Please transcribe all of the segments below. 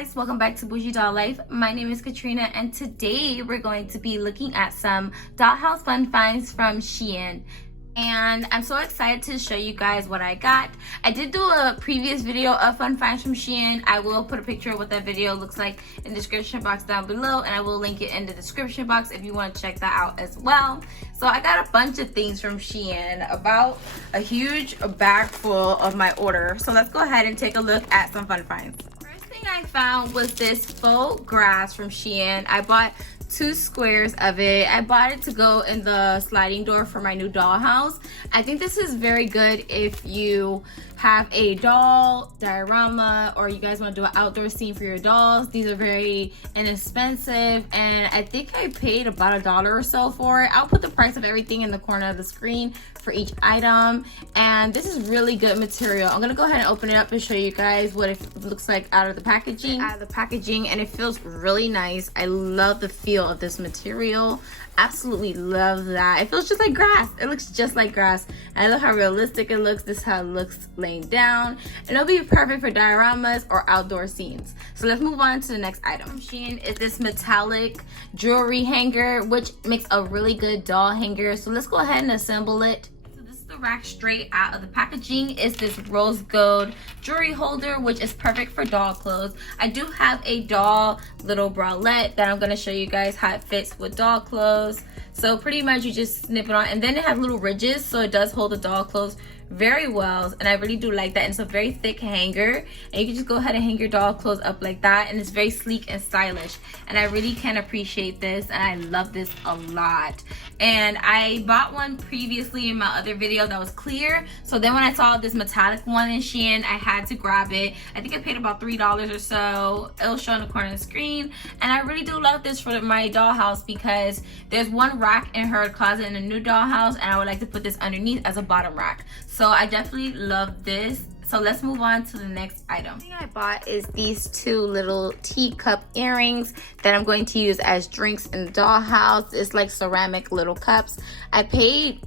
guys, welcome back to Bougie Doll Life. My name is Katrina and today we're going to be looking at some Dollhouse Fun Finds from Shein. And I'm so excited to show you guys what I got. I did do a previous video of Fun Finds from Shein. I will put a picture of what that video looks like in the description box down below, and I will link it in the description box if you want to check that out as well. So I got a bunch of things from Shein, about a huge bag full of my order. So let's go ahead and take a look at some Fun Finds. First thing I found was this Faux Grass from Shein. I bought 2 squares of it. I bought it to go in the sliding door for my new dollhouse. I think this is very good if you have a doll diorama or you guys want to do an outdoor scene for your dolls. These are very inexpensive and I think I paid about $1 or so for it. I'll put the price of everything in the corner of the screen for each item, and this is really good material. I'm gonna go ahead and open it up and show you guys what it looks like out of the packaging. And it feels really nice. I love the feel of this material. Absolutely love that. It feels just like grass. It looks just like grass. I love how realistic it looks. This is how it looks laying down, and it'll be perfect for dioramas or outdoor scenes. So let's move on to the next item from Shein. Is this metallic jewelry hanger, which makes a really good doll hanger. So let's go ahead and assemble it. The rack straight out of the packaging is this rose gold jewelry holder, which is perfect for doll clothes. I do have a doll little bralette that I'm going to show you guys how it fits with doll clothes. So pretty much you just snip it on, and then it has little ridges, so it does hold the doll clothes very well, and I really do like that. And it's a very thick hanger, and you can just go ahead and hang your doll clothes up like that, and it's very sleek and stylish, and I really can appreciate this, and I love this a lot. And I bought one previously in my other video that was clear, so then when I saw this metallic one in Shein, I had to grab it. I think I paid about $3 or so. It'll show in the corner of the screen, and I really do love this for my dollhouse because there's one rack in her closet in the new dollhouse, and I would like to put this underneath as a bottom rack. So I definitely love this. So let's move on to the next item. The thing I bought is these 2 little teacup earrings that I'm going to use as drinks in the dollhouse. It's like ceramic little cups. I paid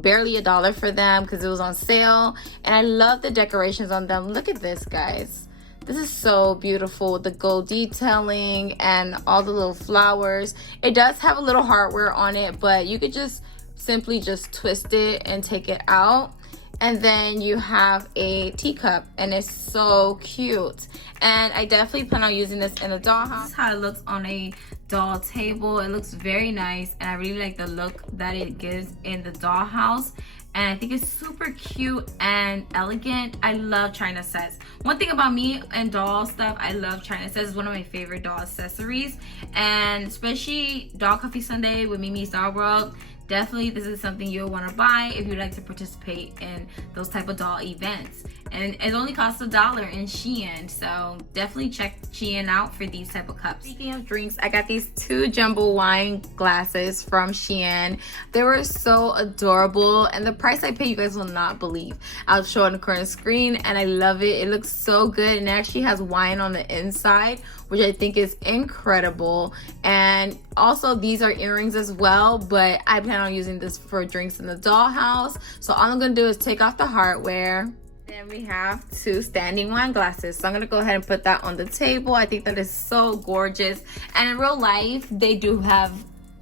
barely $1 for them because it was on sale, and I love the decorations on them. Look at this, guys. This is so beautiful, the gold detailing and all the little flowers. It does have a little hardware on it, but you could just simply just twist it and take it out. And then you have a teacup, and it's so cute. And I definitely plan on using this in the dollhouse. This is how it looks on a doll table. It looks very nice, and I really like the look that it gives in the dollhouse. And I think it's super cute and elegant. I love China sets. One thing about me and doll stuff, I love China sets. It's one of my favorite doll accessories. And especially Doll Coffee Sunday with Mimi's Doll World, definitely this is something you'll want to buy if you'd like to participate in those type of doll events. And it only costs $1 in Shein, so definitely check Shein out for these type of cups. Speaking of drinks, I got these 2 jumbo wine glasses from Shein. They were so adorable, and the price I paid you guys will not believe. I'll show it on the corner screen, and I love it. It looks so good, and it actually has wine on the inside, which I think is incredible. And also these are earrings as well, but I plan on using this for drinks in the dollhouse. So all I'm gonna do is take off the hardware. Then we have 2 standing wine glasses. So I'm gonna go ahead and put that on the table. I think that is so gorgeous. And in real life, they do have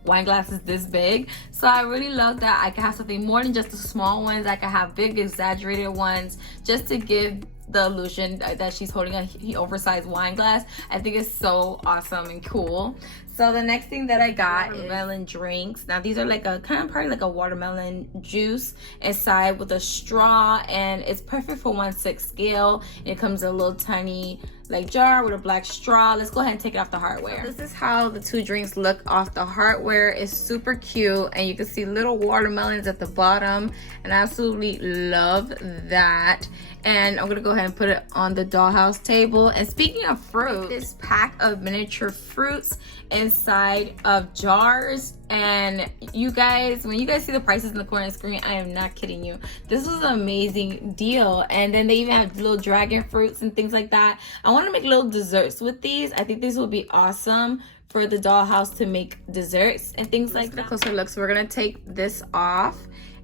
wine glasses this big. So I really love that I can have something more than just the small ones. I can have big exaggerated ones just to give the illusion that she's holding a oversized wine glass. I think it's so awesome and cool. So the next thing that I got is Melon Drinks. Now these are like a kind of probably like a watermelon juice inside with a straw, and it's perfect for 1/6 scale. It comes in a little tiny like jar with a black straw. Let's go ahead and take it off the hardware. So this is how the 2 drinks look off the hardware. It's super cute, and you can see little watermelons at the bottom, and I absolutely love that. And I'm gonna go ahead and put it on the dollhouse table. And speaking of fruit, this pack of miniature fruits inside of jars. And you guys, when you guys see the prices in the corner of the screen, I am not kidding you. This was an amazing deal. And then they even have little dragon fruits and things like that. I want to make little desserts with these. I think these will be awesome for the dollhouse to make desserts and things like that. Closer look. So we're gonna take this off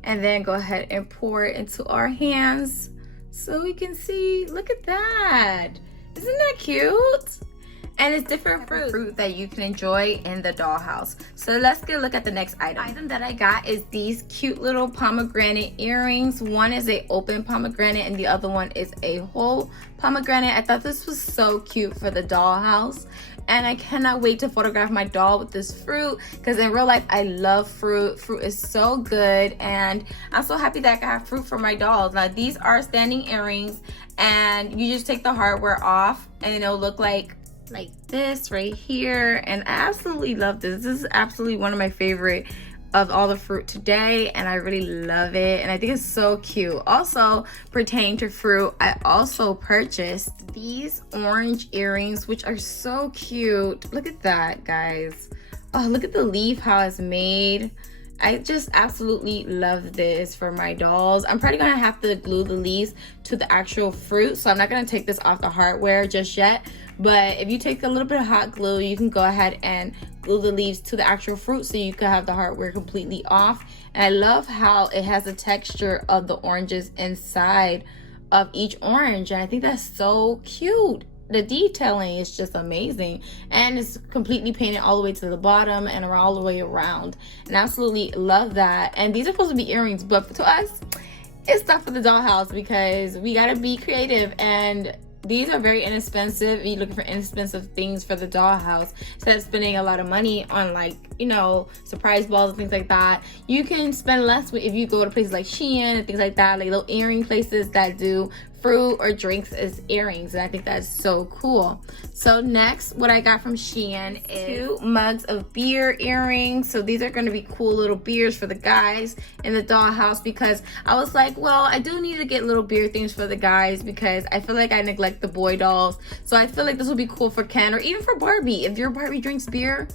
and then go ahead and pour it into our hands so we can see. Look at that. Isn't that cute? and it's different fruit that you can enjoy in the dollhouse. So let's get a look at the next item. The item that I got is these cute little pomegranate earrings. One is a open pomegranate and the other one is a whole pomegranate. I thought this was so cute for the dollhouse, and I cannot wait to photograph my doll with this fruit, because in real life I love fruit. Fruit is so good, and I'm so happy that I got fruit for my dolls. Now these are standing earrings, and you just take the hardware off and it'll look like this right here, and I absolutely love this. This is absolutely one of my favorite of all the fruit today, and I really love it, and I think it's so cute. Also pertaining to fruit, I also purchased these orange earrings, which are so cute. Look at that, guys. Oh, look at the leaf, how it's made. I just absolutely love this for my dolls. I'm probably gonna have to glue the leaves to the actual fruit, so I'm not gonna take this off the hardware just yet. But if you take a little bit of hot glue, you can go ahead and glue the leaves to the actual fruit so you can have the hardware completely off. And I love how it has the texture of the oranges inside of each orange, and I think that's so cute. The detailing is just amazing, and it's completely painted all the way to the bottom and all the way around, and I absolutely love that. And these are supposed to be earrings, but to us it's stuff for the dollhouse because we gotta be creative, and these are very inexpensive. If you're looking for inexpensive things for the dollhouse, instead of spending a lot of money on, like, you know, surprise balls and things like that, you can spend less if you go to places like Shein and things like that, like little earring places that do fruit or drinks as earrings, and I think that's so cool. So next, what I got from Shein is 2 mugs of beer earrings. So these are going to be cool little beers for the guys in the dollhouse, because I was like, well, I do need to get little beer things for the guys because I feel like I neglect the boy dolls. So I feel like this will be cool for Ken or even for Barbie. If your Barbie drinks beer,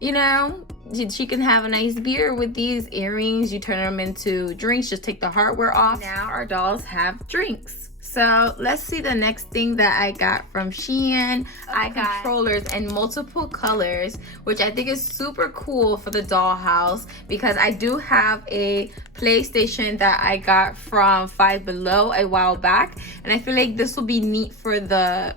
you know, she can have a nice beer with these earrings. You turn them into drinks, just take the hardware off. Now our dolls have drinks. So let's see the next thing that I got from Shein. I got controllers in multiple colors, which I think is super cool for the dollhouse, because I do have a PlayStation that I got from Five Below a while back, and I feel like this will be neat for the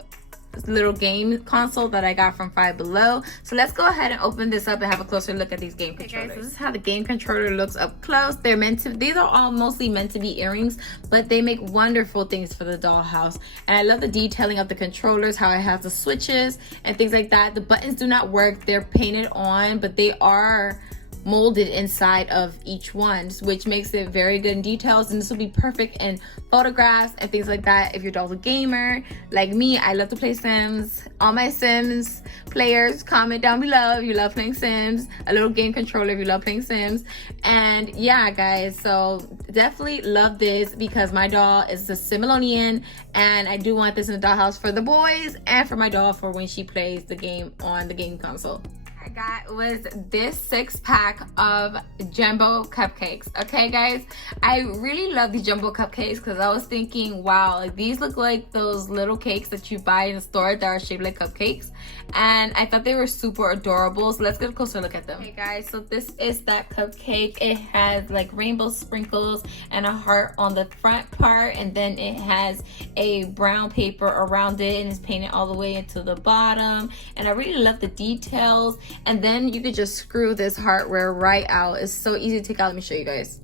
little game console that I got from Five Below. So let's go ahead and open this up and have a closer look at these game controllers. Okay, guys, this is how the game controller looks up close. These are all mostly meant to be earrings, but they make wonderful things for the dollhouse. And I love the detailing of the controllers, how it has the switches and things like that. The buttons do not work, they're painted on, but they are molded inside of each one, which makes it very good in details, and this will be perfect in photographs and things like that. If your doll's a gamer like me, I love to play Sims. All my Sims players, comment down below if you love playing Sims. A little game controller if you love playing Sims. And yeah, guys, so definitely love this because my doll is a Similonian, and I do want this in the dollhouse for the boys and for my doll for when she plays the game on the game console. I got was this 6-pack of jumbo cupcakes. Okay, guys, I really love these jumbo cupcakes because I was thinking, wow, like these look like those little cakes that you buy in the store that are shaped like cupcakes, and I thought they were super adorable. So let's get a closer look at them. Okay, guys, so this is that cupcake. It has like rainbow sprinkles and a heart on the front part, and then it has a brown paper around it, and it's painted all the way into the bottom, and I really love the details. And then you could just screw this hardware right out. It's so easy to take out. Let me show you guys.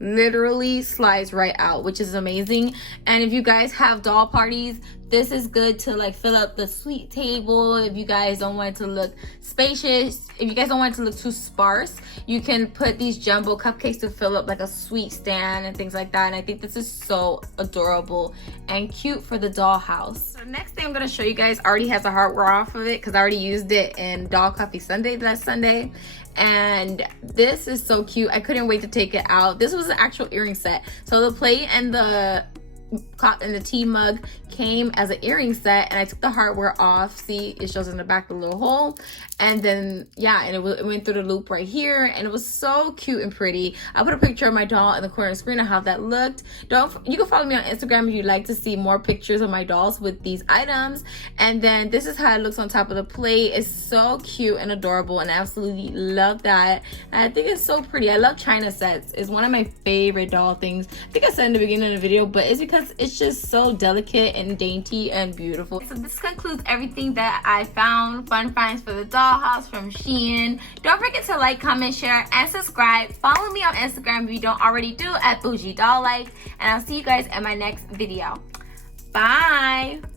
Literally slides right out, which is amazing. And if you guys have doll parties, this is good to like fill up the sweet table. If you guys don't want it to look spacious, if you guys don't want it to look too sparse, you can put these jumbo cupcakes to fill up like a sweet stand and things like that. And I think this is so adorable and cute for the dollhouse. So the next thing I'm going to show you guys already has the hardware off of it because I already used it in Doll Coffee Sunday last Sunday. And this is so cute. I couldn't wait to take it out. This was an actual earring set. So the plate and the tea mug came as an earring set, and I took the hardware off. See, it shows in the back the little hole, and then yeah, and it went through the loop right here, and it was so cute and pretty. I put a picture of my doll in the corner of the screen of how that looked. You can follow me on Instagram if you'd like to see more pictures of my dolls with these items. And then this is how it looks on top of the plate. It's so cute and adorable, and I absolutely love that. And I think it's so pretty. I love China sets. It's one of my favorite doll things. I think I said in the beginning of the video, but it's because because it's just so delicate and dainty and beautiful. So this concludes everything that I found. Fun finds for the dollhouse from Shein. Don't forget to like, comment, share, and subscribe. Follow me on Instagram if you don't already do at Bougie Doll Life. And I'll see you guys in my next video. Bye!